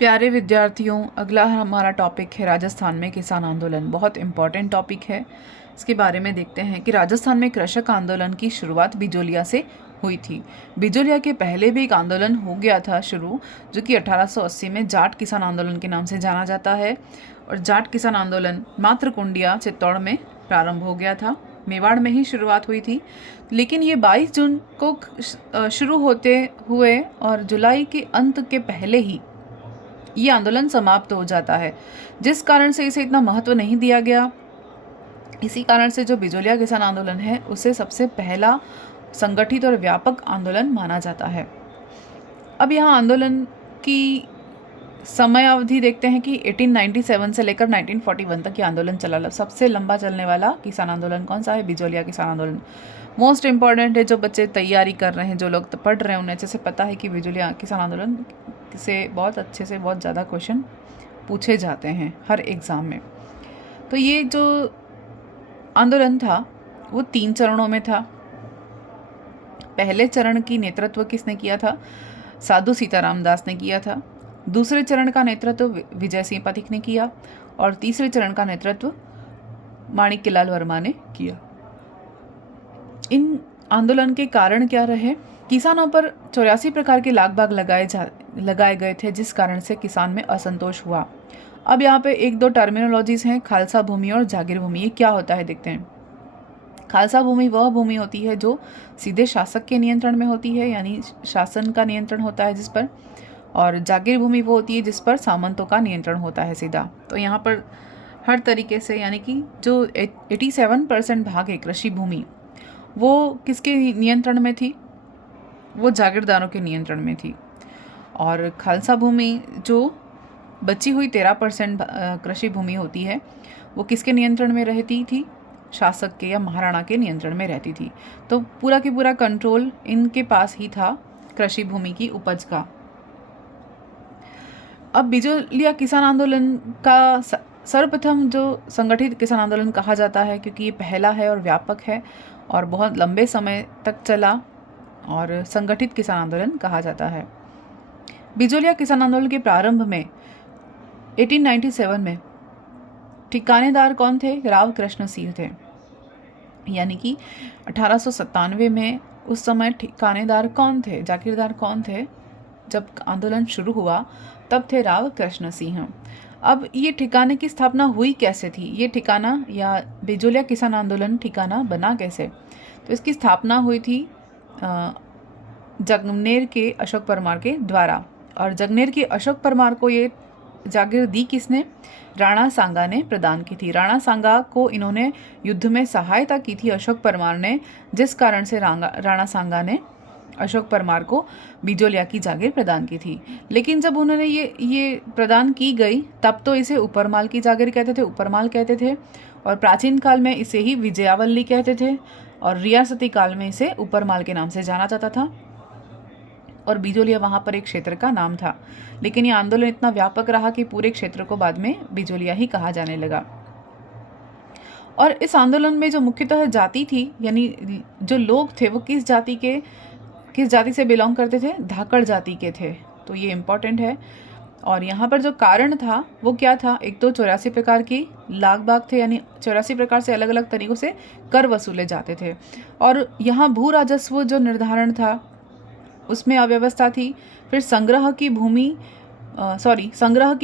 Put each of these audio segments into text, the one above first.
प्यारे विद्यार्थियों, अगला हमारा टॉपिक है राजस्थान में किसान आंदोलन। बहुत इम्पॉर्टेंट टॉपिक है। इसके बारे में देखते हैं कि राजस्थान में कृषक आंदोलन की शुरुआत बिजोलिया से हुई थी। बिजोलिया के पहले भी एक आंदोलन हो गया था शुरू, जो कि 1880 में जाट किसान आंदोलन के नाम से जाना जाता है। और जाट किसान आंदोलन मातृकुंडिया चित्तौड़ में प्रारंभ हो गया था। मेवाड़ में ही शुरुआत हुई थी, लेकिन ये 22 जून को शुरू होते हुए और जुलाई के अंत के पहले ही ये आंदोलन समाप्त हो जाता है, जिस कारण से इसे इतना महत्व नहीं दिया गया। इसी कारण से जो बिजोलिया किसान आंदोलन है उसे सबसे पहला संगठित और व्यापक आंदोलन माना जाता है। अब यहाँ आंदोलन की समय अवधि देखते हैं कि 1897 से लेकर 1941 तक ये आंदोलन चला। सबसे लंबा चलने वाला किसान आंदोलन कौन सा है? बिजोलिया किसान आंदोलन। मोस्ट इम्पॉर्टेंट है। जो बच्चे तैयारी कर रहे हैं, जो लोग पढ़ रहे हैं, उन्हें अच्छे से पता है कि बिजोलिया किसान आंदोलन से बहुत अच्छे से बहुत ज़्यादा क्वेश्चन पूछे जाते हैं हर एग्ज़ाम में। तो ये जो आंदोलन था वो 3 चरणों में था। पहले चरण की नेतृत्व किसने किया था? साधु सीताराम दास ने किया था। दूसरे चरण का नेतृत्व विजय सिंह पथिक ने किया और तीसरे चरण का नेतृत्व माणिक्यलाल वर्मा ने किया। इन आंदोलन के कारण क्या रहे? किसानों पर 84 प्रकार के लाग बाग लगाए गए थे, जिस कारण से किसान में असंतोष हुआ। अब यहाँ पे एक दो टर्मिनोलॉजीज हैं, खालसा भूमि और जागीर भूमि। ये क्या होता है देखते हैं। खालसा भूमि वह भूमि होती है जो सीधे शासक के नियंत्रण में होती है, यानी शासन का नियंत्रण होता है जिस पर, और जागीर भूमि वो होती है जिस पर सामंतों का नियंत्रण होता है सीधा। तो यहाँ पर हर तरीके से, यानी कि जो 87% भाग है कृषि भूमि, वो किसके नियंत्रण में थी? वो जागीरदारों के नियंत्रण में थी। और खालसा भूमि जो बची हुई 13% कृषि भूमि होती है, वो किसके नियंत्रण में रहती थी? शासक के या महाराणा के नियंत्रण में रहती थी। तो पूरा की पूरा कंट्रोल इनके पास ही था कृषि भूमि की उपज का। अब बिजोलिया किसान आंदोलन का सर्वप्रथम जो संगठित किसान आंदोलन कहा जाता है, क्योंकि ये पहला है और व्यापक है और बहुत लंबे समय तक चला, और संगठित किसान आंदोलन कहा जाता है। बिजोलिया किसान आंदोलन के प्रारंभ में 1897 में ठिकानेदार कौन थे? राव कृष्ण सिंह थे। यानी कि 1897 में उस समय ठिकानेदार कौन थे, जागीरदार कौन थे? जब आंदोलन शुरू हुआ तब थे राव कृष्ण सिंह। अब ये ठिकाने की स्थापना हुई कैसे थी? ये ठिकाना या बिजोलिया किसान आंदोलन ठिकाना बना कैसे? तो इसकी स्थापना हुई थी जगनेर के अशोक परमार के द्वारा। और जगनेर के अशोक परमार को ये जागीर दी किसने? राणा सांगा ने प्रदान की थी। राणा सांगा को इन्होंने युद्ध में सहायता की थी अशोक परमार ने, जिस कारण से राणा सांगा ने अशोक परमार को बिजोलिया की जागीर प्रदान की थी। लेकिन जब उन्होंने ये प्रदान की गई, तब तो इसे उपरमाल की जागीर कहते थे, उपरमाल कहते थे। और प्राचीन काल में इसे ही विजयावल्ली कहते थे, और रियासती काल में इसे उपरमाल के नाम से जाना जाता था। और बिजोलिया वहाँ पर एक क्षेत्र का नाम था। लेकिन ये आंदोलन इतना व्यापक रहा कि पूरे क्षेत्र को बाद में बिजोलिया ही कहा जाने लगा। और इस आंदोलन में जो मुख्यतः जाति थी, यानी जो लोग थे, वो किस जाति से बिलोंग करते थे? धाकड़ जाति के थे। तो ये इम्पॉर्टेंट है। और यहाँ पर जो कारण था वो क्या था? एक तो 84 प्रकार की लाग बाग थे, यानी 84 प्रकार से अलग अलग तरीक़ों से कर वसूले जाते थे। और यहाँ भू राजस्व जो निर्धारण था उसमें अव्यवस्था थी। फिर संग्रह की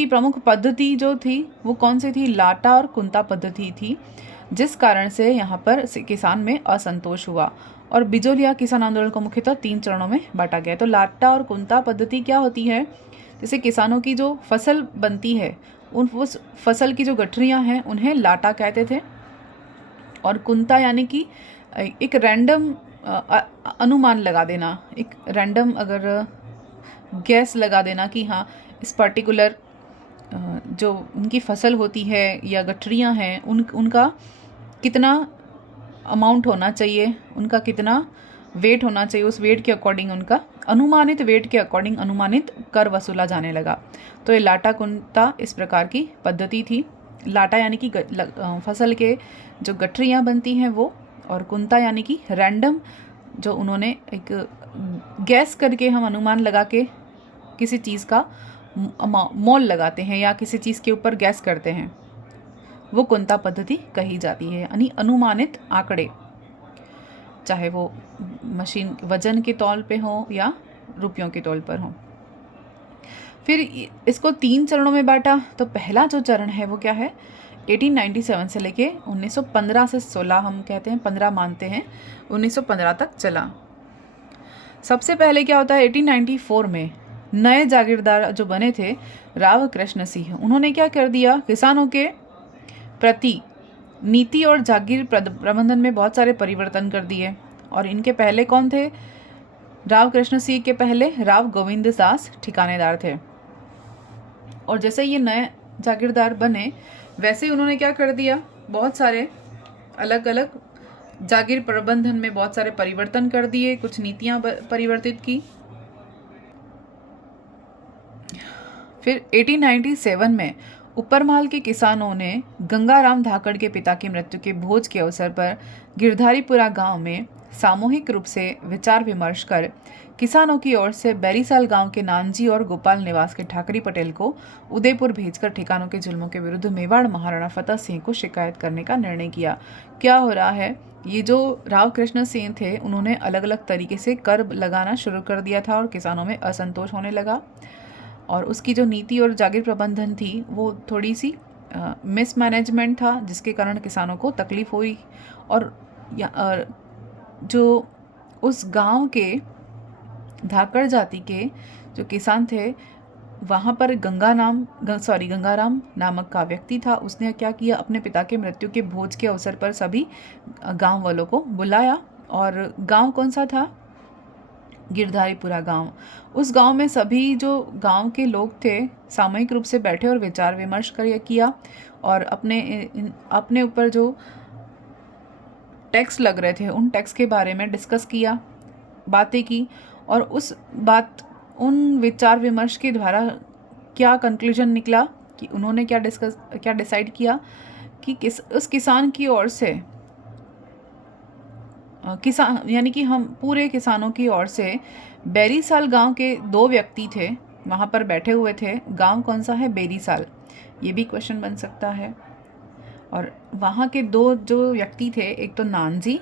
प्रमुख पद्धति जो थी वो कौन सी थी? लाटा और कुंता पद्धति थी, जिस कारण से यहाँ पर किसान में असंतोष हुआ। और बिजोलिया किसान आंदोलन को मुख्यतः 3 चरणों में बांटा गया। तो लाटा और कुंता पद्धति क्या होती है? जैसे किसानों की जो फसल बनती है, उस फसल की जो गठरियाँ हैं उन्हें लाटा कहते थे। और कुंता यानी कि एक रैंडम अनुमान लगा देना, एक रैंडम अगर गैस लगा देना कि हाँ इस पर्टिकुलर जो उनकी फसल होती है या गठरियाँ हैं उनका कितना अमाउंट होना चाहिए, उनका कितना वेट होना चाहिए, उस वेट के अकॉर्डिंग, उनका अनुमानित वेट के अकॉर्डिंग अनुमानित कर वसूला जाने लगा। तो ये लाटा कुंता इस प्रकार की पद्धति थी। लाटा यानी कि फसल के जो गठरियाँ बनती हैं वो, और कुंता यानी कि रैंडम जो उन्होंने एक गैस करके हम अनुमान लगा के किसी चीज़ का मोल लगाते हैं या किसी चीज़ के ऊपर गैस करते हैं, वो कुंता पद्धति कही जाती है। यानी अनुमानित आंकड़े, चाहे वो मशीन वजन के तौल पे हो या रुपयों के तौल पर हो। फिर इसको 3 चरणों में बांटा। तो पहला जो चरण है वो क्या है, 1897 से लेके 1915 से 16, हम कहते हैं 15 मानते हैं, 1915 तक चला। सबसे पहले क्या होता है, 1894 में नए जागीरदार जो बने थे राव कृष्ण सिंह, उन्होंने क्या कर दिया, किसानों के प्रति नीति और जागीर प्रबंधन में बहुत सारे परिवर्तन कर दिए। और इनके पहले कौन थे, राव कृष्ण सिंह के पहले राव गोविंद दास ठिकानेदार थे। और जैसे ये नए जागीरदार बने वैसे उन्होंने क्या कर दिया, बहुत सारे अलग अलग जागीर प्रबंधन में बहुत सारे परिवर्तन कर दिए, कुछ नीतियां परिवर्तित की। फिर 1897 में ऊपरमाल के किसानों ने गंगाराम धाकड़ के पिता की मृत्यु के भोज के अवसर पर गिरधारीपुरा गांव में सामूहिक रूप से विचार विमर्श कर किसानों की ओर से बैरीसाल गांव के नानजी और गोपाल निवास के ठाकरी पटेल को उदयपुर भेजकर ठिकानों के जुल्मों के विरुद्ध मेवाड़ महाराणा फतेह सिंह को शिकायत करने का निर्णय किया। क्या हो रहा है, ये जो राव कृष्ण सिंह थे उन्होंने अलग अलग तरीके से कर लगाना शुरू कर दिया था और किसानों में असंतोष होने लगा। और उसकी जो नीति और जागीर प्रबंधन थी वो थोड़ी सी मिसमैनेजमेंट था, जिसके कारण किसानों को तकलीफ हुई। और जो उस गांव के धाकड़ जाति के जो किसान थे वहाँ पर गंगाराम नामक का व्यक्ति था। उसने क्या किया, अपने पिता के मृत्यु के भोज के अवसर पर सभी गांव वालों को बुलाया। और गांव कौन सा था, गिरधारीपुरा गांव। उस गांव में सभी जो गांव के लोग थे सामूहिक रूप से बैठे और विचार विमर्श किया और अपने ऊपर जो टैक्स लग रहे थे उन टैक्स के बारे में डिस्कस किया, बातें की। और उन विचार विमर्श के द्वारा क्या कंक्लूजन निकला कि उन्होंने क्या डिसाइड किया कि उस किसान की ओर से किसान यानी कि हम पूरे किसानों की ओर से बैरीसाल गांव के 2 व्यक्ति थे वहाँ पर बैठे हुए थे। गांव कौन सा है, बैरीसाल, ये भी क्वेश्चन बन सकता है। और वहाँ के 2 जो व्यक्ति थे, एक तो नानजी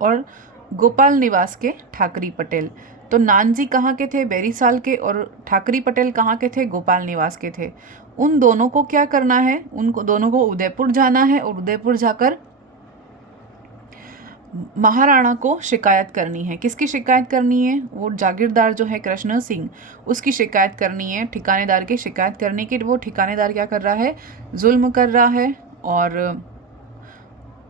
और गोपाल निवास के ठाकरी पटेल। तो नानजी कहाँ के थे, बैरीसाल के, और ठाकरी पटेल कहाँ के थे, गोपाल निवास के थे। उन दोनों को क्या करना है, उनको दोनों को उदयपुर जाना है और उदयपुर जाकर महाराणा को शिकायत करनी है। किसकी शिकायत करनी है, वो जागीरदार जो है कृष्ण सिंह, उसकी शिकायत करनी है। ठिकानेदार की शिकायत करने की, वो ठिकानेदार क्या कर रहा है, जुल्म कर रहा है। और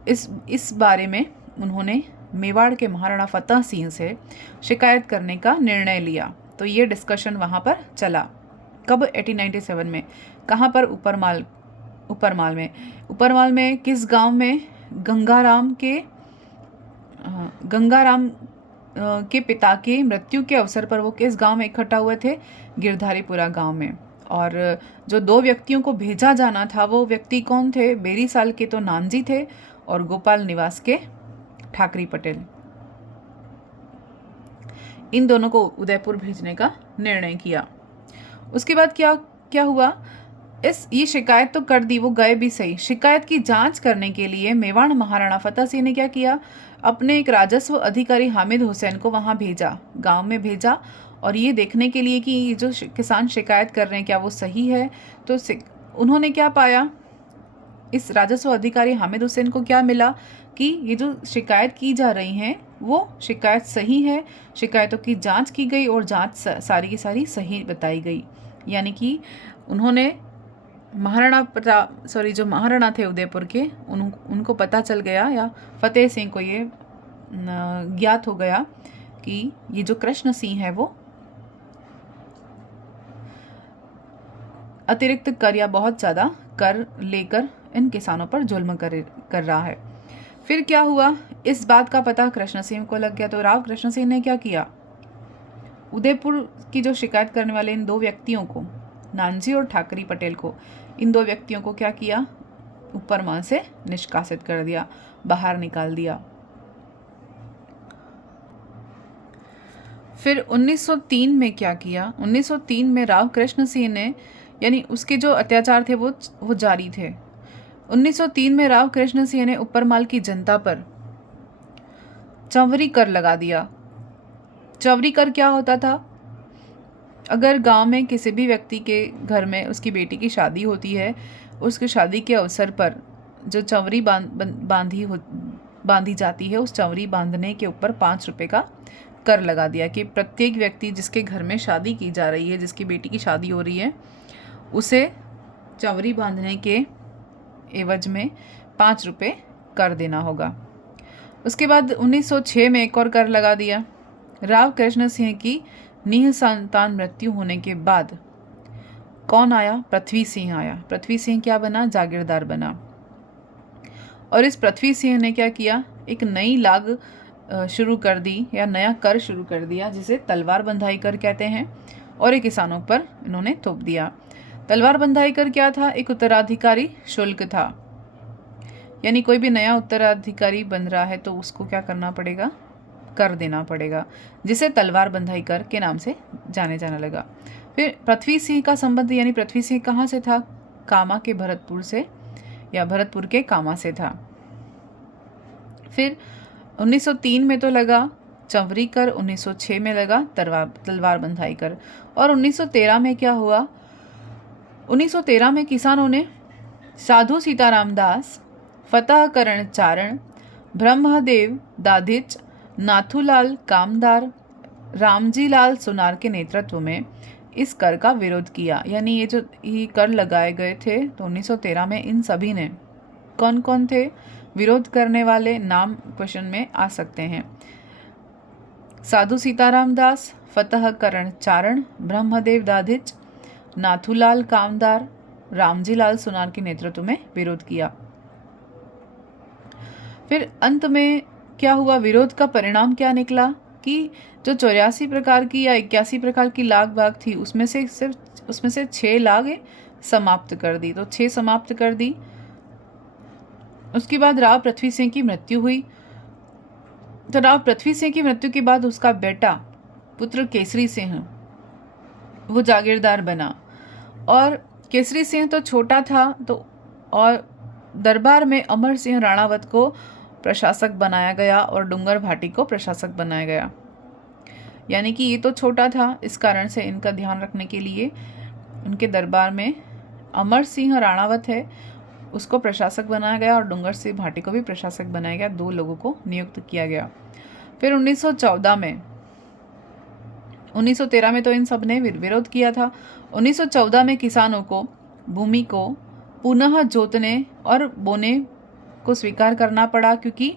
इस बारे में उन्होंने मेवाड़ के महाराणा फतेह सिंह से शिकायत करने का निर्णय लिया। तो ये डिस्कशन वहाँ पर चला। कब, 1897 में। कहाँ पर, ऊपरमाल में किस गांव में, गंगाराम के पिता के मृत्यु के अवसर पर वो किस गांव में इकट्ठा हुए थे, गिरधारीपुरा गांव में। और जो 2 व्यक्तियों को भेजा जाना था वो व्यक्ति कौन थे, बैरीसाल के तो नानजी थे और गोपाल निवास के ठाकरी पटेल। इन दोनों को उदयपुर भेजने का निर्णय किया। उसके बाद क्या हुआ, ये शिकायत तो कर दी, वो गए भी सही। शिकायत की जांच करने के लिए मेवाड़ महाराणा फतेह सिंह ने क्या किया, अपने एक राजस्व अधिकारी हामिद हुसैन को वहाँ भेजा, गांव में भेजा, और ये देखने के लिए कि ये जो किसान शिकायत कर रहे हैं क्या वो सही है। तो उन्होंने क्या पाया, इस राजस्व अधिकारी हामिद हुसैन को क्या मिला कि ये जो शिकायत की जा रही हैं वो शिकायत सही है। शिकायतों की जांच की गई और जांच सारी की सारी सही बताई गई। यानी कि उन्होंने जो महाराणा थे उदयपुर के, उनको पता चल गया, या फतेह सिंह को ये ज्ञात हो गया कि ये जो कृष्ण सिंह है वो अतिरिक्त कर या बहुत ज़्यादा कर लेकर इन किसानों पर जुल्म कर रहा है। फिर क्या हुआ, इस बात का पता कृष्ण सिंह को लग गया। तो राव कृष्ण सिंह ने क्या किया, उदयपुर की जो शिकायत करने वाले इन 2 व्यक्तियों को, नानजी और ठाकरी पटेल को, इन 2 व्यक्तियों को क्या किया, ऊपरमाल से निष्कासित कर दिया, बाहर निकाल दिया। फिर 1903 में क्या किया, 1903 में राव कृष्ण सिंह ने, यानी उसके जो अत्याचार थे वो जारी थे। 1903 में राव कृष्ण सिंह ने ऊपरमाल की जनता पर चंवरी कर लगा दिया। चंवरी कर क्या होता था? अगर गांव में किसी भी व्यक्ति के घर में उसकी बेटी की शादी होती है, उसकी शादी के अवसर पर जो चंवरी बांधी जाती है, उस चंवरी बांधने के ऊपर 5 रुपए का कर लगा दिया कि प्रत्येक व्यक्ति जिसके घर में शादी की जा रही है, जिसकी बेटी की शादी हो रही है, उसे चंवरी बांधने के एवज में 5 रुपए कर देना होगा। उसके बाद 1906 में एक और कर लगा दिया। राव कृष्ण सिंह की निसंतान मृत्यु होने के बाद कौन आया? पृथ्वी सिंह आया। पृथ्वी सिंह क्या बना? जागीरदार बना। और इस पृथ्वी सिंह ने क्या किया? एक नई लाग शुरू कर दी, या नया कर शुरू कर दिया, जिसे तलवार बंधाई कर कहते हैं, और ये किसानों पर इन्होंने थोप दिया। तलवार बंधाई कर क्या था? एक उत्तराधिकारी शुल्क था, यानी कोई भी नया उत्तराधिकारी बन रहा है तो उसको क्या करना पड़ेगा? कर देना पड़ेगा, जिसे तलवार बंधाई कर के नाम से जाने जाने लगा। फिर पृथ्वी सिंह का संबंध, यानी पृथ्वी सिंह कहाँ से था? कामा के भरतपुर से, या भरतपुर के कामा से था। फिर 1903 में तो लगा चंवरी कर, 1906 में लगा तलवार बंधाई कर, और 1913 में क्या हुआ? 1913 में किसानों ने साधु सीताराम दास, फतह करण चारण, ब्रह्मदेव दाधिच, नाथूलाल कामदार, रामजी लाल सुनार के नेतृत्व में इस कर का विरोध किया। यानी ये जो कर लगाए गए थे तो 1913 में इन सभी ने, कौन कौन थे विरोध करने वाले? नाम क्वेश्चन में आ सकते हैं। साधु सीताराम दास, फतह करण चारण, ब्रह्मदेव दाधिच, नाथूलाल कामदार, रामजी लाल सुनार के नेतृत्व में विरोध किया। फिर अंत में क्या हुआ? विरोध का परिणाम क्या निकला कि जो 84 प्रकार की या 81 प्रकार की लाग बाग थी, उसमें से 6 लाग समाप्त कर दी। तो 6 समाप्त कर दी। उसके बाद राव पृथ्वी सिंह की मृत्यु हुई। तो राव पृथ्वी सिंह की मृत्यु के बाद उसका बेटा पुत्र केसरी सिंह वो जागीरदार बना, और केसरी सिंह तो छोटा था, तो और दरबार में अमर सिंह राणावत को प्रशासक बनाया गया और डूंगर भाटी को प्रशासक बनाया गया। यानी कि ये तो छोटा था, इस कारण से इनका ध्यान रखने के लिए उनके दरबार में अमर सिंह राणावत है, उसको प्रशासक बनाया गया, और डूंगर सिंह भाटी को भी प्रशासक बनाया गया। 2 लोगों को नियुक्त किया गया। फिर 1914 में, 1913 में तो इन सब ने विरोध किया था। 1914 में किसानों को भूमि को पुनः जोतने और बोने को स्वीकार करना पड़ा, क्योंकि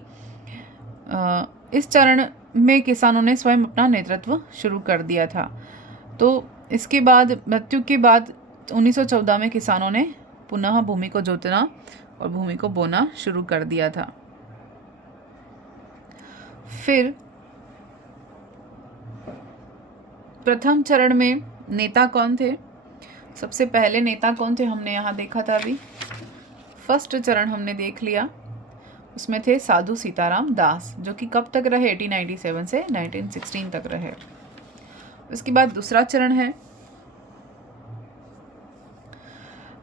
इस चरण में किसानों ने स्वयं अपना नेतृत्व शुरू कर दिया था। तो इसके बाद, मृत्यु के बाद 1914 में किसानों ने पुनः भूमि को जोतना और भूमि को बोना शुरू कर दिया था। फिर प्रथम चरण में नेता कौन थे? सबसे पहले नेता कौन थे हमने यहाँ देखा था अभी। फर्स्ट चरण हमने देख लिया, उसमें थे साधु सीताराम दास, जो कि कब तक रहे? 1897 से 1916 तक रहे। उसके बाद दूसरा चरण है,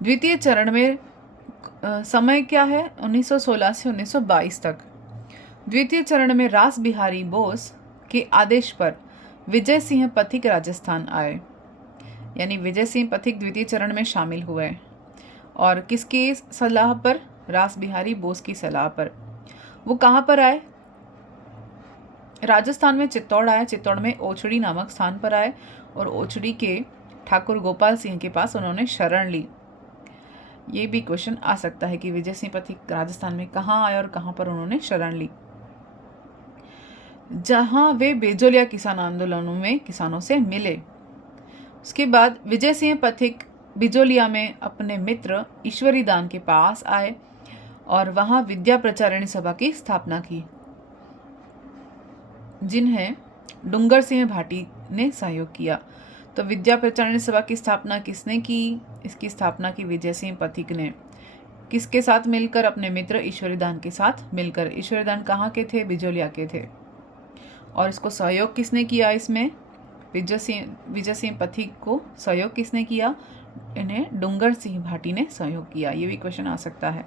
द्वितीय चरण में समय क्या है? 1916 से 1922 तक। द्वितीय चरण में रास बिहारी बोस के आदेश पर विजय सिंह पथिक राजस्थान आए, यानी विजय सिंह पथिक द्वितीय चरण में शामिल हुए। और किसकी सलाह पर? रास बिहारी बोस की सलाह पर। वो कहाँ पर आए? राजस्थान में चित्तौड़ आए। चित्तौड़ में ओछड़ी नामक स्थान पर आए, और ओछड़ी के ठाकुर गोपाल सिंह के पास उन्होंने शरण ली। ये भी क्वेश्चन आ सकता है कि विजय सिंह पथिक राजस्थान में कहाँ आए और कहाँ पर उन्होंने शरण ली। जहाँ वे बेजोलिया किसान आंदोलनों में किसानों से मिले। उसके बाद विजय सिंह पथिक बिजोलिया में अपने मित्र ईश्वरी दान के पास आए और वहां विद्या प्रचारिणी सभा की स्थापना की, जिन्हें डूंगर सिंह भाटी ने सहयोग किया। तो विद्या प्रचारिणी सभा की स्थापना किसने की? इसकी स्थापना की विजय सिंह पथिक ने। किसके साथ मिलकर? अपने मित्र ईश्वरी दान के साथ मिलकर। ईश्वरी दान कहाँ के थे? बिजोलिया के थे। और इसको सहयोग किसने किया? इसमें विजय सिंह पथिक को सहयोग किसने किया? इन्हें डूंगर सिंह भाटी ने सहयोग किया। ये भी क्वेश्चन आ सकता है।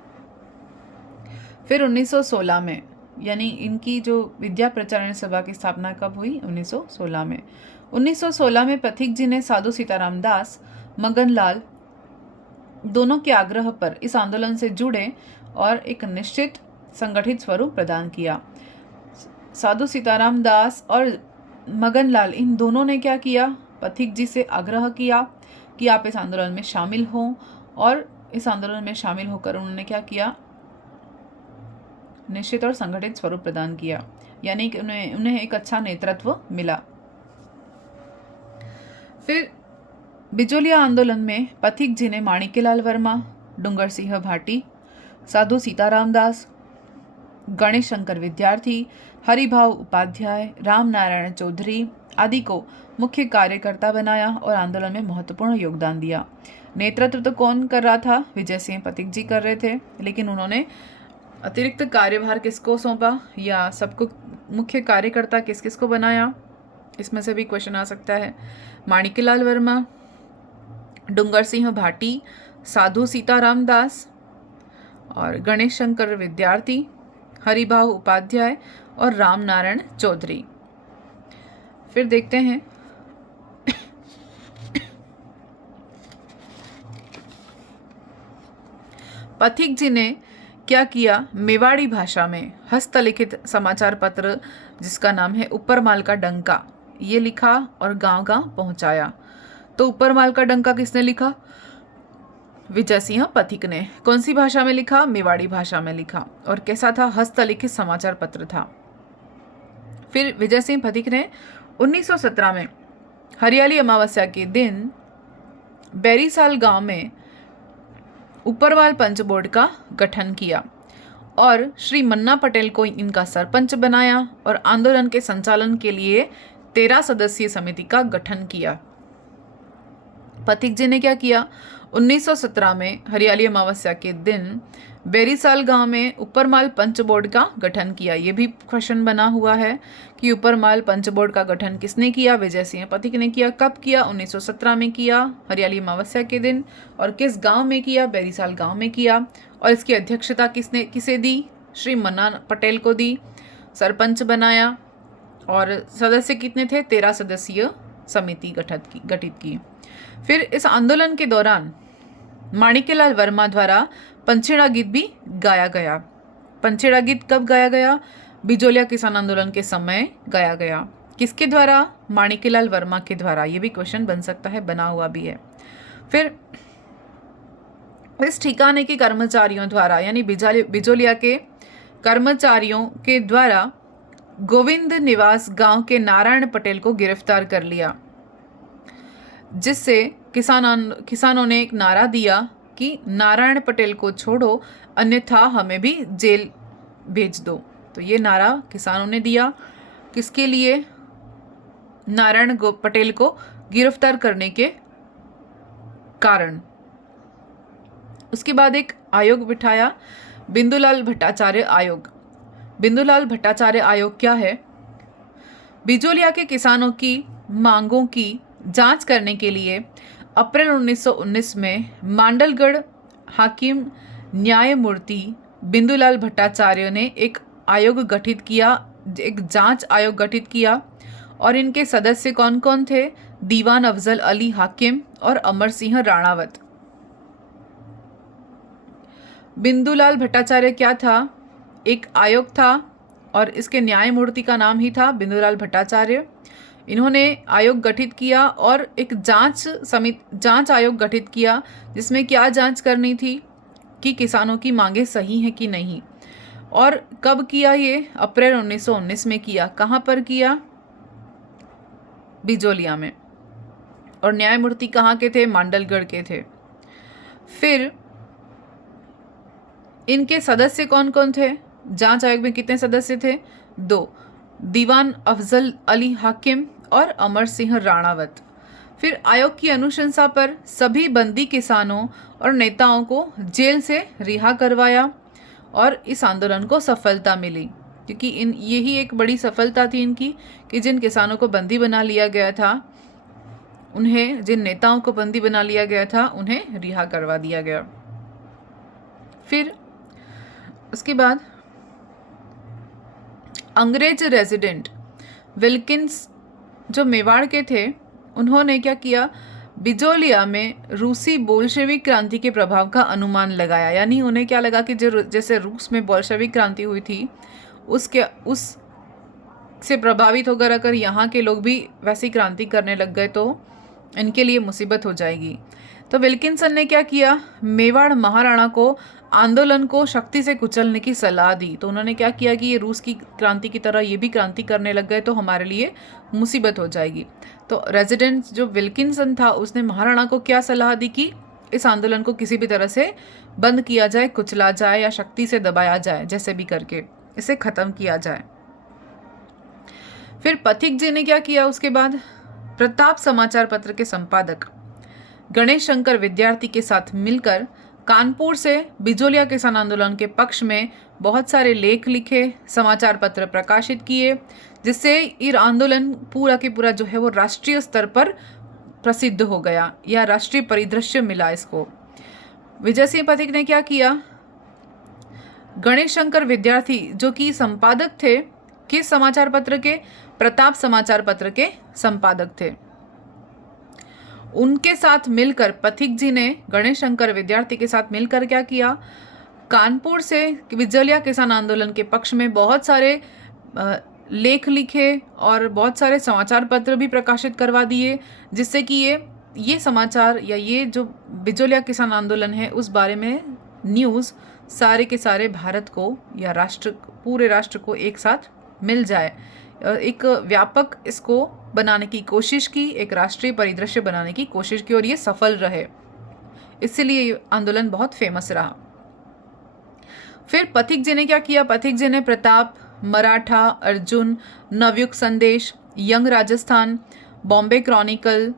फिर 1916 में, यानी इनकी जो विद्या प्रचारण सभा की स्थापना कब हुई? 1916 में। 1916 में पथिक जी ने साधु सीताराम दास, मगनलाल दोनों के आग्रह पर इस आंदोलन से जुड़े और एक निश्चित संगठित स्वरूप प्रदान किया। साधु सीताराम दास और मगनलाल, इन दोनों ने क्या किया? पथिक जी से आग्रह किया कि आप इस आंदोलन में शामिल हों, और इस आंदोलन में शामिल होकर उन्होंने क्या किया? निश्चित और संगठित स्वरूप प्रदान किया, यानी कि उन्हें एक अच्छा नेतृत्व मिला। फिर बिजोलिया आंदोलन में पथिक जी ने माणिक्यलाल वर्मा, डूंगर सिंह भाटी, साधु सीताराम दास, गणेश शंकर विद्यार्थी, हरिभाव उपाध्याय, राम नारायण चौधरी आदि को मुख्य कार्यकर्ता बनाया और आंदोलन में महत्वपूर्ण योगदान दिया। नेतृत्व तो कौन कर रहा था? विजय सिंह पथिक जी कर रहे थे, लेकिन उन्होंने अतिरिक्त कार्यभार किसको सौंपा, या सबको मुख्य कार्यकर्ता किस किस को बनाया? इसमें से भी क्वेश्चन आ सकता है। माणिक्यलाल वर्मा, डूंगर सिंह भाटी, साधु सीताराम दास और गणेश शंकर विद्यार्थी, हरिभाव उपाध्याय और राम नारायण चौधरी। फिर देखते हैं पथिक जी ने क्या किया? मेवाड़ी भाषा में हस्तलिखित समाचार पत्र जिसका नाम है ऊपरमाल का डंका, ये लिखा और गांव-गांव पहुंचाया। तो ऊपरमाल का डंका किसने लिखा? विजय सिंह पथिक ने। कौन सी भाषा में लिखा? मेवाड़ी भाषा में लिखा। और कैसा था? हस्तलिखित समाचार पत्र था। फिर विजय सिंह पथिक ने 1917 में हरियाली अमावस्या के दिन बैरीसाल गांव में ऊपरवाल पंच बोर्ड का गठन किया और श्री मन्ना पटेल को इनका सरपंच बनाया और आंदोलन के संचालन के लिए 13 सदस्यीय समिति का गठन किया। पथिक जी ने क्या किया? 1917 में हरियाली अमावस्या के दिन बैरीसाल गांव में ऊपरमाल पंच बोर्ड का गठन किया। ये भी क्वेश्चन बना हुआ है कि ऊपरमाल पंच बोर्ड का गठन किसने किया? विजय सिंह पथिक ने किया। कब किया? 1917 में किया, हरियाली अमावस्या के दिन। और किस गांव में किया? बैरीसाल गांव में किया। और इसकी अध्यक्षता किसे दी? श्री मन्ना पटेल को दी। सरपंच बनाया और सदस्य कितने थे? 13 सदस्यीय समिति गठित की। फिर इस आंदोलन के दौरान माणिक्यलाल वर्मा द्वारा पंचेड़ा गीत भी गाया गया। पंचेड़ा गीत कब गाया गया? बिजोलिया किसान आंदोलन के समय गाया गया। किसके द्वारा? माणिक्यलाल वर्मा के द्वारा। ये भी क्वेश्चन बन सकता है, बना हुआ भी है। फिर इस ठिकाने के कर्मचारियों द्वारा, यानी बिजोलिया के कर्मचारियों के द्वारा गोविंद निवास गांव के नारायण पटेल को गिरफ्तार कर लिया, जिससे किसानों ने एक नारा दिया कि नारायण पटेल को छोड़ो, अन्यथा हमें भी जेल भेज दो। तो ये नारा किसानों ने दिया। किसके लिए? नारायण पटेल को गिरफ्तार करने के कारण। उसके बाद एक आयोग बिठाया, बिंदुलाल भट्टाचार्य आयोग। बिंदुलाल भट्टाचार्य आयोग क्या है? बिजोलिया के किसानों की मांगों की जांच करने के लिए अप्रैल 1919 में मांडलगढ़ हाकिम न्यायमूर्ति बिंदुलाल भट्टाचार्य ने एक आयोग गठित किया, एक जांच आयोग गठित किया। और इनके सदस्य कौन कौन थे? दीवान अफजल अली हाकिम और अमर सिंह राणावत। बिंदुलाल भट्टाचार्य क्या था? एक आयोग था और इसके न्यायमूर्ति का नाम ही था बिंदुलाल भट्टाचार्य। इन्होंने आयोग गठित किया और एक जांच आयोग गठित किया, जिसमें क्या जांच करनी थी कि किसानों की मांगे सही हैं कि नहीं। और कब किया ये? अप्रैल 1919 में किया। कहाँ पर किया? बिजोलिया में। और न्यायमूर्ति कहाँ के थे? मांडलगढ़ के थे। फिर इनके सदस्य कौन कौन थे? जांच आयोग में कितने सदस्य थे? 2, दीवान अफजल अली हाकिम और अमर सिंह राणावत। फिर आयोग की अनुशंसा पर सभी बंदी किसानों और नेताओं को जेल से रिहा करवाया और इस आंदोलन को सफलता मिली, क्योंकि यही एक बड़ी सफलता थी इनकी कि जिन किसानों को बंदी बना लिया गया था उन्हें जिन नेताओं को बंदी बना लिया गया था उन्हें रिहा करवा दिया गया। फिर उसके बाद अंग्रेज रेजिडेंट विल्किंस जो मेवाड़ के थे, उन्होंने क्या किया, बिजोलिया में रूसी बोल्शेविक क्रांति के प्रभाव का अनुमान लगाया। यानी उन्हें क्या लगा कि जो जैसे रूस में बोल्शेविक क्रांति हुई थी उस से प्रभावित होकर अगर यहाँ के लोग भी वैसी क्रांति करने लग गए तो इनके लिए मुसीबत हो जाएगी। तो विल्किंसन ने क्या किया, मेवाड़ महाराणा को आंदोलन को शक्ति से कुचलने की सलाह दी। तो उन्होंने क्या किया कि ये रूस की क्रांति की तरह ये भी क्रांति करने लग गए तो हमारे लिए मुसीबत हो जाएगी। तो रेजिडेंट जो विल्किंसन था उसने महाराणा को क्या सलाह दी कि इस आंदोलन को किसी भी तरह से बंद किया जाए, कुचला जाए या शक्ति से दबाया जाए, जैसे भी करके इसे खत्म किया जाए। फिर पथिक जी ने क्या किया, उसके बाद प्रताप समाचार पत्र के संपादक गणेश शंकर विद्यार्थी के साथ मिलकर कानपुर से बिजोलिया किसान आंदोलन के पक्ष में बहुत सारे लेख लिखे, समाचार पत्र प्रकाशित किए, जिससे ये आंदोलन पूरा के पूरा जो है वो राष्ट्रीय स्तर पर प्रसिद्ध हो गया या राष्ट्रीय परिदृश्य मिला इसको। विजय सिंह पथिक ने क्या किया, गणेश शंकर विद्यार्थी जो कि संपादक थे किस समाचार पत्र के, प्रताप समाचार पत्र के संपादक थे, उनके साथ मिलकर पथिक जी ने गणेश शंकर विद्यार्थी के साथ मिलकर क्या किया, कानपुर से बिजोलिया किसान आंदोलन के पक्ष में बहुत सारे लेख लिखे और बहुत सारे समाचार पत्र भी प्रकाशित करवा दिए, जिससे कि ये समाचार या ये जो बिजोलिया किसान आंदोलन है उस बारे में न्यूज़ सारे के सारे भारत को या पूरे राष्ट्र को एक साथ मिल जाए। एक व्यापक इसको बनाने की कोशिश की, एक राष्ट्रीय परिदृश्य बनाने की कोशिश की और ये सफल रहे, इसलिए ये आंदोलन बहुत फेमस रहा। फिर पथिक जी ने क्या किया, पथिक जी ने प्रताप, मराठा, अर्जुन, नवयुग संदेश, यंग राजस्थान, बॉम्बे क्रॉनिकल,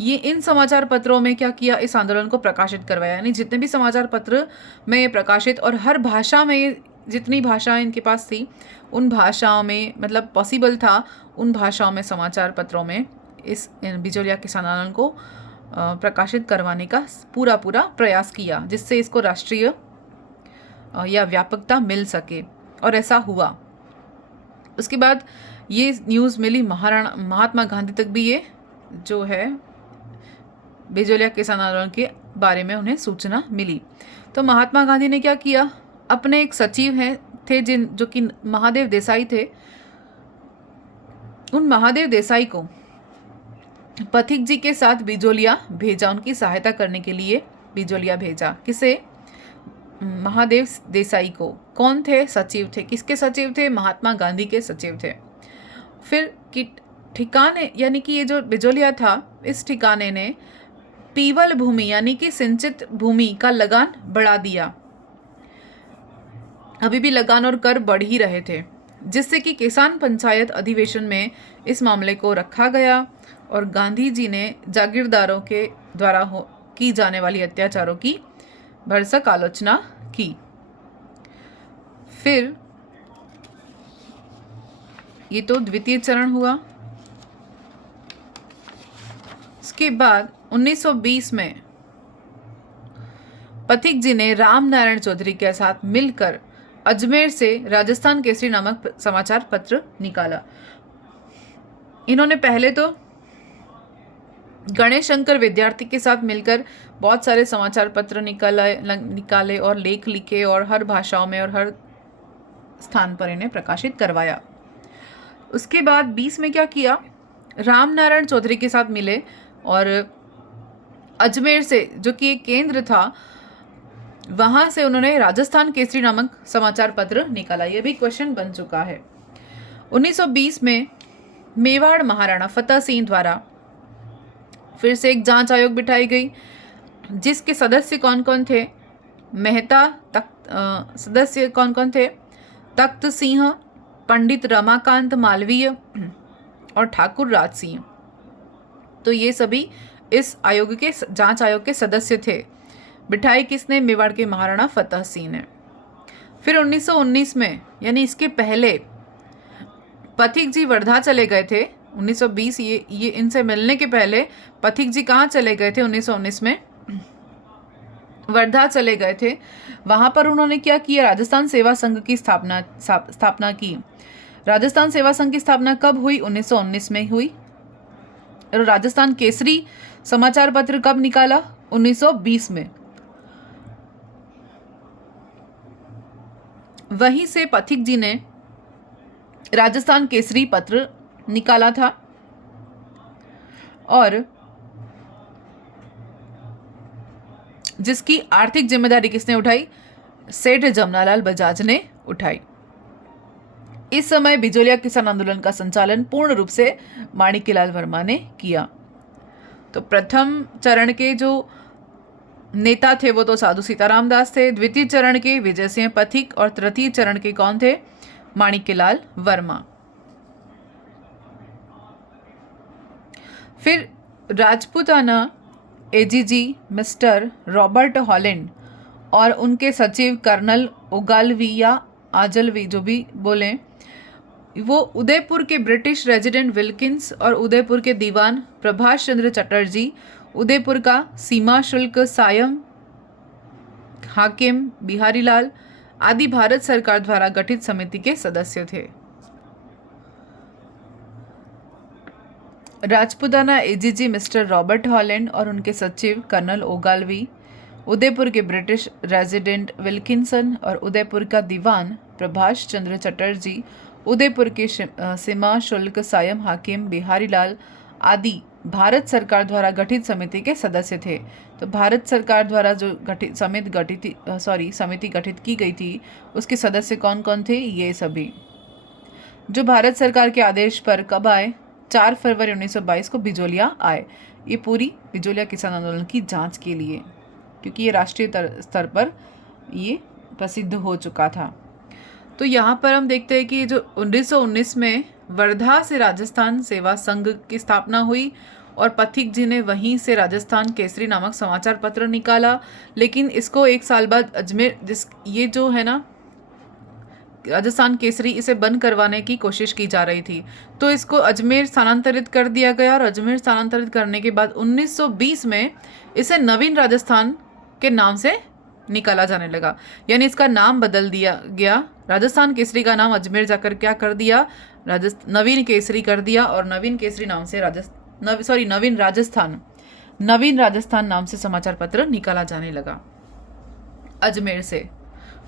ये इन समाचार पत्रों में क्या किया, इस आंदोलन को प्रकाशित करवाया। यानी जितने भी समाचार पत्र में ये प्रकाशित और हर भाषा में, जितनी भाषाएं इनके पास थी उन भाषाओं में, मतलब पॉसिबल था उन भाषाओं में, समाचार पत्रों में इस बिजोलिया किसान आंदोलन को प्रकाशित करवाने का पूरा प्रयास किया, जिससे इसको राष्ट्रीय या व्यापकता मिल सके, और ऐसा हुआ। उसके बाद ये न्यूज़ मिली महात्मा गांधी तक भी, ये जो है बिजोलिया किसान आंदोलन के बारे में उन्हें सूचना मिली। तो महात्मा गांधी ने क्या किया, अपने एक सचिव थे जो कि महादेव देसाई थे, उन महादेव देसाई को पथिक जी के साथ बिजोलिया भेजा, उनकी सहायता करने के लिए बिजोलिया भेजा। किसे, महादेव देसाई को। कौन थे, सचिव थे। किसके सचिव थे, महात्मा गांधी के सचिव थे। फिर ठिकाने, यानी कि ये जो बिजोलिया था, इस ठिकाने ने पीवल भूमि यानी कि सिंचित भूमि का लगान बढ़ा दिया। अभी भी लगान और कर बढ़ ही रहे थे, जिससे कि किसान पंचायत अधिवेशन में इस मामले को रखा गया और गांधी जी ने जागीरदारों के द्वारा की जाने वाली अत्याचारों की भरसक आलोचना की। फिर ये तो द्वितीय चरण हुआ। इसके बाद 1920 में पथिक जी ने राम नारायण चौधरी के साथ मिलकर अजमेर से राजस्थान केसरी नामक समाचार पत्र निकाला। इन्होंने पहले तो गणेश शंकर विद्यार्थी के साथ मिलकर बहुत सारे समाचार पत्र निकाले और लेख लिखे और हर भाषाओं में और हर स्थान पर इन्हें प्रकाशित करवाया। उसके बाद 20 में क्या किया, राम नारायण चौधरी के साथ मिले और अजमेर से, जो कि एक केंद्र था, वहां से उन्होंने राजस्थान केसरी नामक समाचार पत्र निकाला। यह भी क्वेश्चन बन चुका है। 1920 में मेवाड़ महाराणा फतेह सिंह द्वारा फिर से एक जांच आयोग बिठाई गई, जिसके सदस्य कौन कौन थे, सदस्य कौन कौन थे, तख्त सिंह, पंडित रमाकांत मालवीय और ठाकुर राज सिंह। तो ये सभी इस आयोग के, जांच आयोग के सदस्य थे। बिठाई किसने, मेवाड़ के महाराणा फतेह सिंह ने। फिर 1919 में, यानी इसके पहले, पथिक जी वर्धा चले गए थे 1920 ये इनसे मिलने के पहले पथिक जी कहाँ चले गए थे? 1919 में वर्धा चले गए थे। वहां पर उन्होंने क्या किया? राजस्थान सेवा संघ की स्थापना की। राजस्थान सेवा संघ की स्थापना कब हुई? 1919 में हुई। और राजस्थान केसरी समाचार पत्र कब निकाला? 1920 में। वहीं से पथिक जी ने राजस्थान केसरी पत्र निकाला था और जिसकी आर्थिक जिम्मेदारी किसने उठाई? सेठ जमनालाल बजाज ने उठाई। इस समय बिजोलिया किसान आंदोलन का संचालन पूर्ण रूप से माणिक्यलाल वर्मा ने किया। तो प्रथम चरण के जो नेता थे वो तो साधु सीताराम दास थे, द्वितीय चरण के विजय सिंह पथिक और तृतीय चरण के कौन थे? माणिक्यलाल वर्मा। फिर Rajputana AGG mister Robert Holland और उनके सचिव कर्नल ओगालवी या आजलवी, जो भी बोलें, वो उदयपुर के ब्रिटिश रेजिडेंट विल्किंस और उदयपुर के दीवान प्रभाष चंद्र चटर्जी, उदयपुर का सीमा शुल्क सायम हाकिम बिहारीलाल आदि भारत सरकार द्वारा गठित समिति के सदस्य थे। Rajputana AGG mister Robert Holland और उनके सचिव कर्नल ओगालवी, उदयपुर के ब्रिटिश रेजिडेंट विल्किंसन और उदयपुर का दीवान प्रभाष चंद्र चटर्जी, उदयपुर के सीमा शुल्क सायम हाकिम बिहारीलाल आदि भारत सरकार द्वारा गठित समिति के सदस्य थे। तो भारत सरकार द्वारा जो समिति गठित की गई थी उसके सदस्य कौन कौन थे? ये सभी जो भारत सरकार के आदेश पर कब आए? 4 फरवरी 1922 को बिजोलिया आए। ये पूरी बिजोलिया किसान आंदोलन की जांच के लिए, क्योंकि ये राष्ट्रीय स्तर पर ये प्रसिद्ध हो चुका था। तो यहाँ पर हम देखते हैं कि जो 1919 में वर्धा से राजस्थान सेवा संघ की स्थापना हुई और पथिक जी ने वहीं से राजस्थान केसरी नामक समाचार पत्र निकाला। लेकिन इसको 1 साल बाद अजमेर, ये जो है ना राजस्थान केसरी, इसे बंद करवाने की कोशिश की जा रही थी, तो इसको अजमेर स्थानांतरित कर दिया गया। और अजमेर स्थानांतरित करने के बाद 1920 में इसे नवीन राजस्थान के नाम से निकाला जाने लगा, यानी इसका नाम बदल दिया गया। राजस्थान केसरी का नाम अजमेर जाकर क्या कर दिया? नवीन केसरी कर दिया। और नवीन केसरी नाम से नवीन राजस्थान नाम से समाचार पत्र निकाला जाने लगा अजमेर से।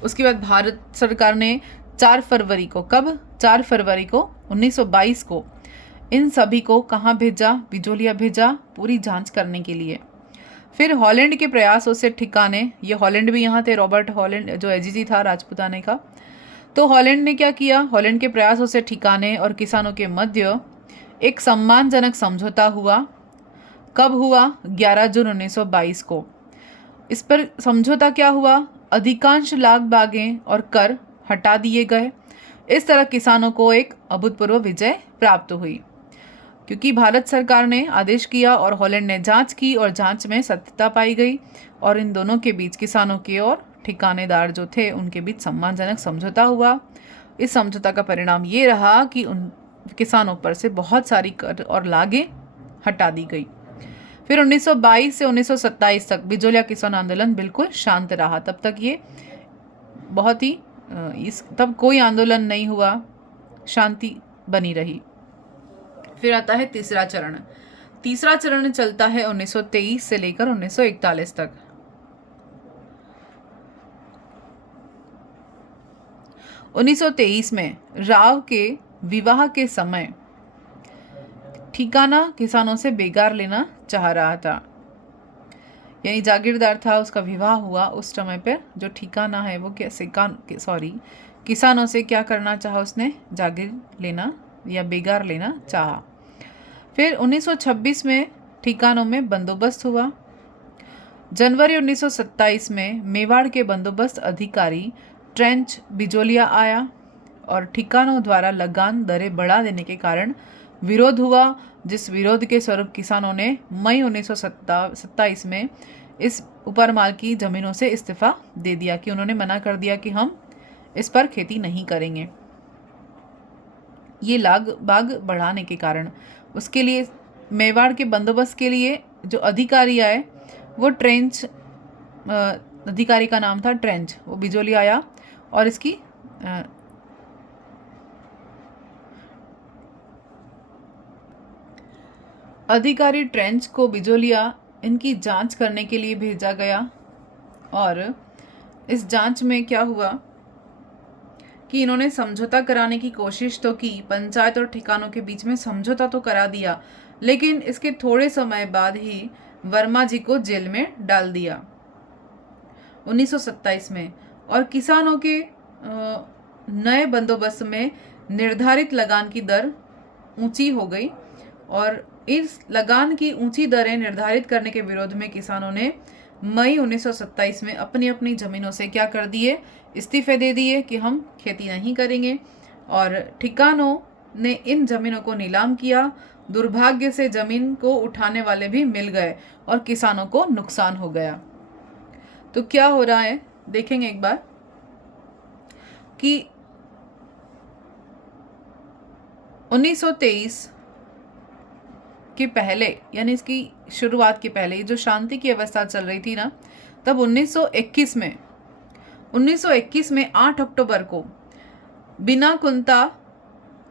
उसके बाद भारत सरकार ने 4 फरवरी को, कब? 4 फरवरी को 1922 को इन सभी को कहाँ भेजा? बिजोलिया भेजा, पूरी जांच करने के लिए। फिर हॉलैंड के प्रयासों से ठिकाने, ये हॉलैंड भी यहाँ थे, रॉबर्ट हॉलैंड जो एजीजी था राजपूताने का। तो हॉलैंड ने क्या किया? हॉलैंड के प्रयासों से ठिकाने और किसानों के मध्य एक सम्मानजनक समझौता हुआ। कब हुआ? 11 जून 1922 को। इस पर समझौता क्या हुआ? अधिकांश लाग बागें और कर हटा दिए गए। इस तरह किसानों को एक अभूतपूर्व विजय प्राप्त हुई, क्योंकि भारत सरकार ने आदेश किया और हॉलैंड ने जांच की और जांच में सत्यता पाई गई और इन दोनों के बीच, किसानों के और ठिकानेदार जो थे उनके बीच सम्मानजनक समझौता हुआ। इस समझौता का परिणाम ये रहा कि उन किसानों पर से बहुत सारी कर और लागें हटा दी गई। फिर 1922 से 1927 तक बिजोलिया किसान आंदोलन बिल्कुल शांत रहा। तब तक ये बहुत ही तब कोई आंदोलन नहीं हुआ, शांति बनी रही। फिर आता है तीसरा चरण। तीसरा चरण चलता है 1923 से लेकर 1941 तक। 1923 में राव के विवाह के समय ठिकाना किसानों से बेगार लेना चाह रहा था, यानी जागीरदार था, उसका विवाह हुआ उस समय पर। जो ठिकाना है वो किसानों से क्या करना चाहा उसने? जागीर लेना या बेगार लेना चाहा। फिर 1926 में ठिकानों में बंदोबस्त हुआ। जनवरी 1927 में मेवाड़ के बंदोबस्त अधिकारी ट्रेंच बिजोलिया आया और ठिकानों द्वारा लगान दरें बढ़ा देने के कारण विरोध हुआ, जिस विरोध के स्वरूप किसानों ने मई 1927 में इस ऊपर माल की ज़मीनों से इस्तीफा दे दिया, कि उन्होंने मना कर दिया कि हम इस पर खेती नहीं करेंगे। ये लाग बाग बढ़ाने के कारण। उसके लिए मेवाड़ के बंदोबस्त के लिए जो अधिकारी आए वो ट्रेंच, अधिकारी का नाम था ट्रेंच, वो बिजोली आया और इसकी अधिकारी ट्रेंच को बिजोलिया इनकी जांच करने के लिए भेजा गया। और इस जांच में क्या हुआ कि इन्होंने समझौता कराने की कोशिश तो की, पंचायत और ठिकानों के बीच में समझौता तो करा दिया, लेकिन इसके थोड़े समय बाद ही वर्मा जी को जेल में डाल दिया 1927 में। और किसानों के नए बंदोबस्त में निर्धारित लगान की दर ऊंची हो गई और इस लगान की ऊंची दरें निर्धारित करने के विरोध में किसानों ने मई 1927 में अपनी अपनी ज़मीनों से क्या कर दिए, इस्तीफे दे दिए कि हम खेती नहीं करेंगे। और ठिकानों ने इन ज़मीनों को नीलाम किया। दुर्भाग्य से ज़मीन को उठाने वाले भी मिल गए और किसानों को नुकसान हो गया। तो क्या हो रहा है देखेंगे एक बार कि 1923 के पहले, यानी इसकी शुरुआत के पहले, ये जो शांति की अवस्था चल रही थी ना, तब 1921 में 8 अक्टूबर को बिना कुंता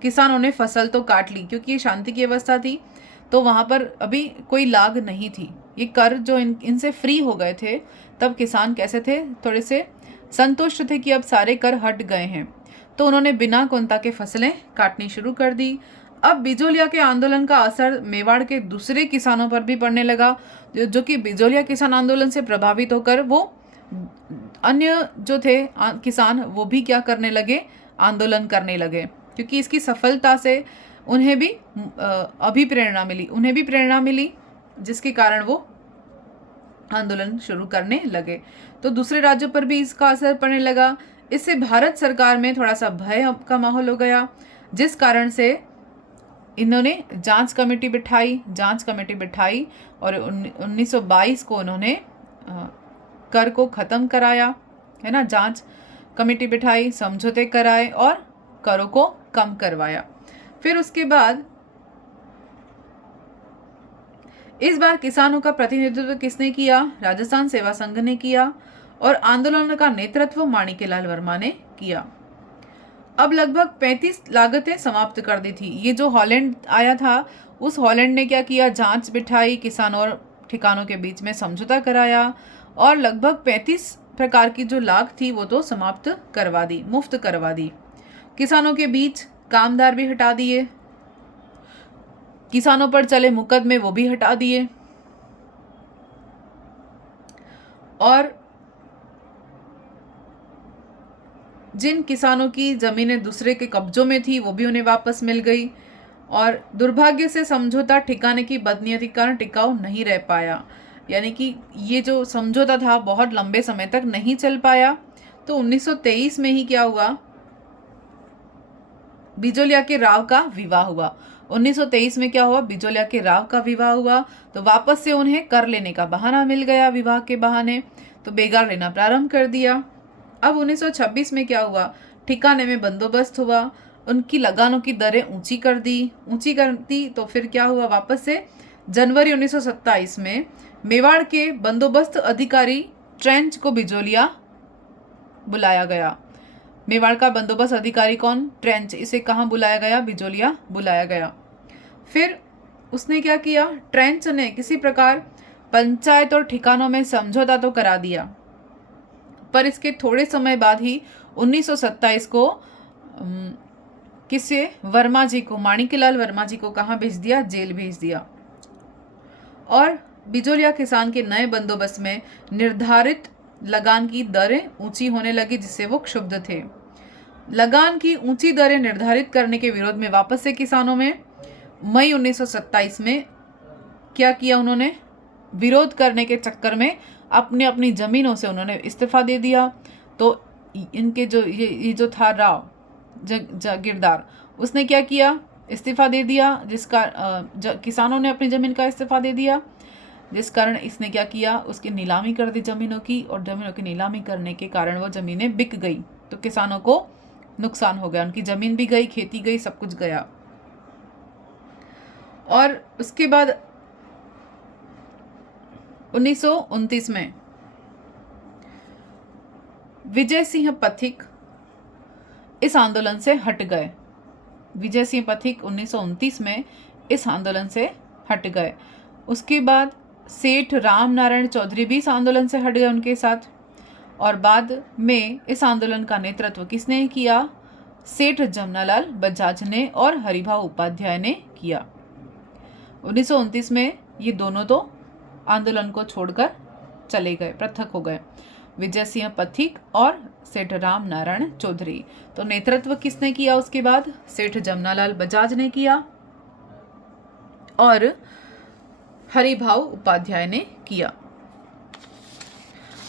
किसानों ने फसल तो काट ली, क्योंकि ये शांति की अवस्था थी तो वहाँ पर अभी कोई लाग नहीं थी। ये कर जो इनसे फ्री हो गए थे, तब किसान कैसे थे, थोड़े से संतुष्ट थे कि अब सारे कर हट गए हैं, तो उन्होंने बिना कुंता के फसलें काटनी शुरू कर दी। अब बिजोलिया के आंदोलन का असर मेवाड़ के दूसरे किसानों पर भी पड़ने लगा, जो कि बिजोलिया किसान आंदोलन से प्रभावित होकर वो अन्य जो थे किसान, वो भी क्या करने लगे, आंदोलन करने लगे, क्योंकि इसकी सफलता से उन्हें भी प्रेरणा मिली, जिसके कारण वो आंदोलन शुरू करने लगे। तो दूसरे राज्यों पर भी इसका असर पड़ने लगा। इससे भारत सरकार में थोड़ा सा भय का माहौल हो गया, जिस कारण से इन्होंने जांच कमेटी बिठाई और 1922 को उन्होंने कर को ख़त्म कराया, है ना। जांच कमेटी बिठाई, समझौते कराए और करों को कम करवाया। फिर उसके बाद इस बार किसानों का प्रतिनिधित्व किसने किया, राजस्थान सेवा संघ ने किया और आंदोलन का नेतृत्व माणिक्यलाल वर्मा ने किया। अब लगभग 35 लागतें समाप्त कर दी थी। ये जो हॉलैंड आया था, उस हॉलैंड ने क्या किया, जांच बिठाई, किसानों और ठिकानों के बीच में समझौता कराया और लगभग 35 प्रकार की जो लाग थी वो तो समाप्त करवा दी, मुफ्त करवा दी। किसानों के बीच कामदार भी हटा दिए, किसानों पर चले मुकदमे वो भी हटा दिए और जिन किसानों की ज़मीनें दूसरे के कब्जों में थी वो भी उन्हें वापस मिल गई। और दुर्भाग्य से समझौता ठिकाने की बदनीयती के कारण टिकाऊ नहीं रह पाया, यानी कि ये जो समझौता था बहुत लंबे समय तक नहीं चल पाया। तो 1923 में ही क्या हुआ, बिजोलिया के राव का विवाह हुआ। 1923 में क्या हुआ, बिजोलिया के राव का विवाह हुआ, तो वापस से उन्हें कर लेने का बहाना मिल गया, विवाह के बहाने, तो बेगार लेना प्रारंभ कर दिया। अब 1926 में क्या हुआ, ठिकाने में बंदोबस्त हुआ, उनकी लगानों की दरें ऊंची कर दी। तो फिर क्या हुआ, वापस से जनवरी 1927 में मेवाड़ के बंदोबस्त अधिकारी ट्रेंच को बिजोलिया बुलाया गया। मेवाड़ का बंदोबस्त अधिकारी कौन, ट्रेंच, इसे कहाँ बुलाया गया, बिजोलिया बुलाया गया। फिर उसने क्या किया, ट्रेंच ने किसी प्रकार पंचायत और ठिकानों में समझौता तो करा दिया, पर इसके थोड़े समय बाद ही 1927 को किसे, वर्मा जी को, माणिक्यलाल वर्मा जी को कहाँ भेज दिया, जेल भेज दिया। और बिजोलिया किसान के नए बंदोबस्त में निर्धारित लगान की दरें ऊंची होने लगी, जिससे वो क्षुब्ध थे। लगान की ऊंची दरें निर्धारित करने के विरोध में वापस से किसानों में मई 1927 में क्या किया, उन्होंने विरोध करने के चक्कर में अपनी अपनी ज़मीनों से उन्होंने इस्तीफा दे दिया। तो इनके जो ये जो था राव जागीरदार, उसने क्या किया, इस्तीफा दे दिया, जिसका किसानों ने अपनी ज़मीन का इस्तीफा दे दिया, जिस कारण इसने क्या किया, उसकी नीलामी कर दी ज़मीनों की, और ज़मीनों की नीलामी करने के कारण वो ज़मीनें बिक गई, तो किसानों को नुकसान हो गया, उनकी ज़मीन भी गई, खेती गई, सब कुछ गया। और उसके बाद 1929 में विजय सिंह पथिक इस आंदोलन से हट गए। विजय सिंह पथिक 1929 में इस आंदोलन से हट गए। उसके बाद सेठ राम नारायण चौधरी भी इस आंदोलन से हट गए उनके साथ। और बाद में इस आंदोलन का नेतृत्व किसने किया? सेठ जमनालाल बजाज ने और हरिभाऊ उपाध्याय ने किया। 1929 में ये दोनों तो आंदोलन को छोड़कर चले गए, पृथक हो गए, विजय सिंह पथिक और सेठ राम नारायण चौधरी। तो नेतृत्व किसने किया उसके बाद? सेठ जमनालाल बजाज ने किया और हरिभाऊ उपाध्याय ने किया।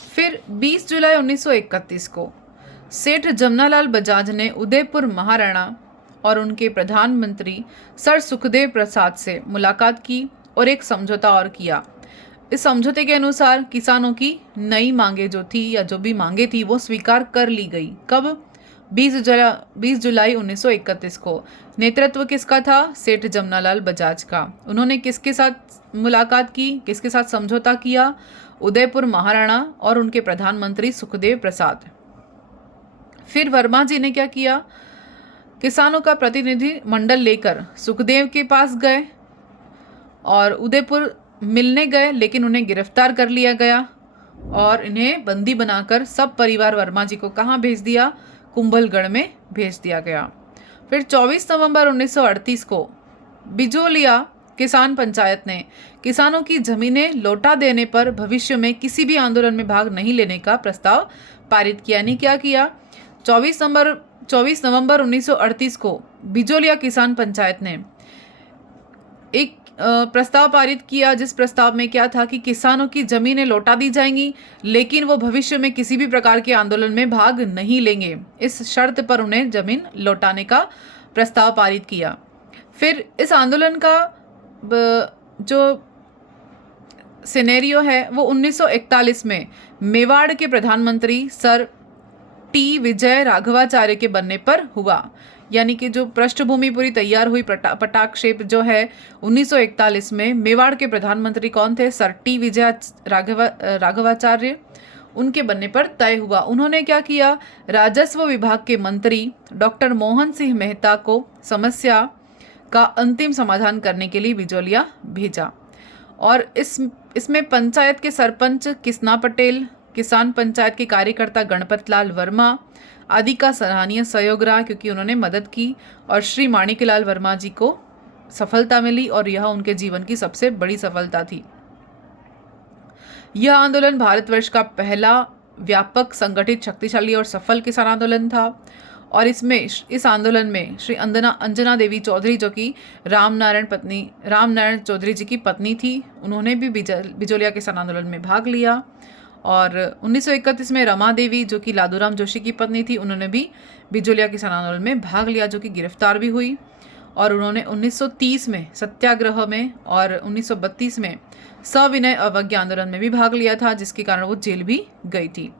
फिर 20 जुलाई 1931 को सेठ जमनालाल बजाज ने उदयपुर महाराणा और उनके प्रधानमंत्री सर सुखदेव प्रसाद से मुलाकात की और एक समझौता और किया। इस समझौते के अनुसार किसानों की नई मांगे जो थी या जो भी मांगे थी वो स्वीकार कर ली गई। कब? 20 जुलाई 1931 को। नेतृत्व किसका था? सेठ जमनालाल बजाज का। उन्होंने किसके साथ मुलाकात की, किसके साथ समझौता किया? उदयपुर महाराणा और उनके प्रधानमंत्री सुखदेव प्रसाद। फिर वर्मा जी ने क्या किया? किसानों का प्रतिनिधि मंडल लेकर सुखदेव के पास गए और उदयपुर मिलने गए, लेकिन उन्हें गिरफ्तार कर लिया गया और इन्हें बंदी बनाकर सब परिवार वर्मा जी को कहाँ भेज दिया? कुंभलगढ़ में भेज दिया गया। फिर 24 नवंबर 1938 को बिजोलिया किसान पंचायत ने किसानों की जमीनें लौटा देने पर भविष्य में किसी भी आंदोलन में भाग नहीं लेने का प्रस्ताव पारित किया। यानी क्या किया? 24 नवंबर 1938 को बिजोलिया किसान पंचायत ने एक प्रस्ताव पारित किया, जिस प्रस्ताव में क्या था कि किसानों की जमीनें लौटा दी जाएंगी, लेकिन वो भविष्य में किसी भी प्रकार के आंदोलन में भाग नहीं लेंगे। इस शर्त पर उन्हें जमीन लौटाने का प्रस्ताव पारित किया। फिर इस आंदोलन का जो सिनेरियो है वो 1941 में मेवाड़ के प्रधानमंत्री सर टी विजय राघवाचार्य के बनने पर हुआ। यानी कि जो पृष्ठभूमि पूरी तैयार हुई, पटाक्षेप जो है 1941 में मेवाड़ के प्रधानमंत्री कौन थे? सर टी विजय राघवाचार्य, उनके बनने पर तय हुआ। उन्होंने क्या किया? राजस्व विभाग के मंत्री डॉक्टर मोहन सिंह मेहता को समस्या का अंतिम समाधान करने के लिए बिजोलिया भेजा। और इसमें पंचायत के सरपंच किस्ना पटेल, किसान पंचायत के कार्यकर्ता गणपत लाल वर्मा आदि का सराहनीय सहयोग रहा, क्योंकि उन्होंने मदद की और श्री माणिकलाल वर्मा जी को सफलता मिली और यह उनके जीवन की सबसे बड़ी सफलता थी। यह आंदोलन भारतवर्ष का पहला व्यापक, संगठित, शक्तिशाली और सफल किसान आंदोलन था। और इस आंदोलन में श्री अंजना देवी चौधरी, जो कि राम नारायण चौधरी जी की पत्नी थी, उन्होंने भी बिजोलिया किसान आंदोलन में भाग लिया। और 1931 में रमा देवी, जो कि लादूराम जोशी की पत्नी थी, उन्होंने भी बिजोलिया किसान आंदोलन में भाग लिया, जो कि गिरफ्तार भी हुई। और उन्होंने 1930 में सत्याग्रह में और 1932 में सविनय अवज्ञा आंदोलन में भी भाग लिया था, जिसके कारण वो जेल भी गई थी।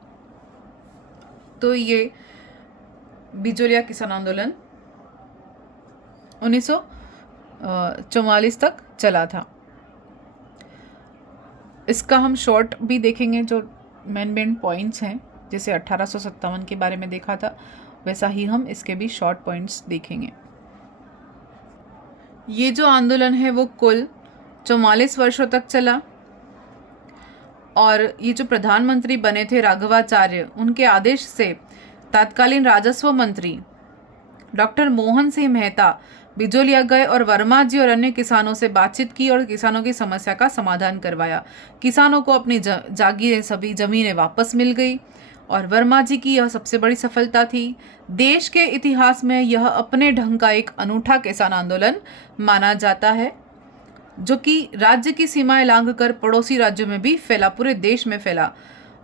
तो ये बिजोलिया किसान आंदोलन 1944 तक चला था। इसका हम शॉर्ट भी देखेंगे, जो मेन पॉइंट्स हैं, जैसे 1857 के बारे में देखा था, वैसा ही हम इसके भी शॉर्ट पॉइंट्स देखेंगे। ये जो आंदोलन है वो कुल 44 वर्षों तक चला। और ये जो प्रधानमंत्री बने थे राघवाचार्य, उनके आदेश से तत्कालीन राजस्व मंत्री डॉक्टर मोहन सिंह मेहता बिजोलिया गए और वर्मा जी और अन्य किसानों से बातचीत की और किसानों की समस्या का समाधान करवाया। किसानों को अपनी जागीरें, सभी जमीनें वापस मिल गई और वर्मा जी की यह सबसे बड़ी सफलता थी। देश के इतिहास में यह अपने ढंग का एक अनूठा किसान आंदोलन माना जाता है, जो कि राज्य की सीमाएं लांघकर पड़ोसी राज्यों में भी फैला, पूरे देश में फैला,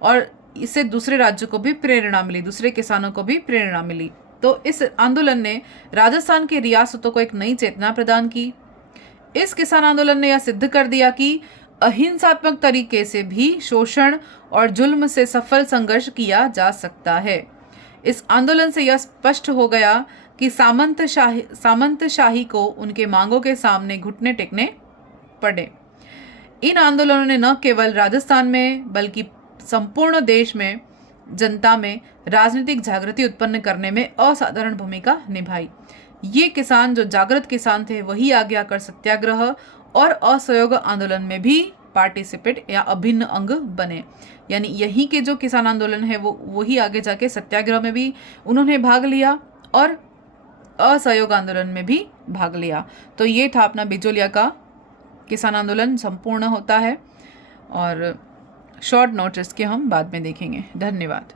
और इससे दूसरे राज्यों को भी प्रेरणा मिली, दूसरे किसानों को भी प्रेरणा मिली। तो इस आंदोलन ने राजस्थान की रियासतों को एक नई चेतना प्रदान की। इस किसान आंदोलन ने यह सिद्ध कर दिया कि अहिंसात्मक तरीके से भी शोषण और जुल्म से सफल संघर्ष किया जा सकता है। इस आंदोलन से यह स्पष्ट हो गया कि सामंतशाही को उनके मांगों के सामने घुटने टेकने पड़े। इन आंदोलनों ने न केवल राजस्थान में बल्कि संपूर्ण देश में जनता में राजनीतिक जागृति उत्पन्न करने में असाधारण भूमिका निभाई। ये किसान जो जागृत किसान थे वही आगे आकर सत्याग्रह और असहयोग आंदोलन में भी पार्टिसिपेट या अभिन्न अंग बने। यानी यही के जो किसान आंदोलन है वो वही आगे जाके सत्याग्रह में भी उन्होंने भाग लिया और असहयोग आंदोलन में भी भाग लिया। तो ये था अपना बिजोलिया का किसान आंदोलन संपूर्ण होता है और शॉर्ट नोट्स इसके हम बाद में देखेंगे। धन्यवाद।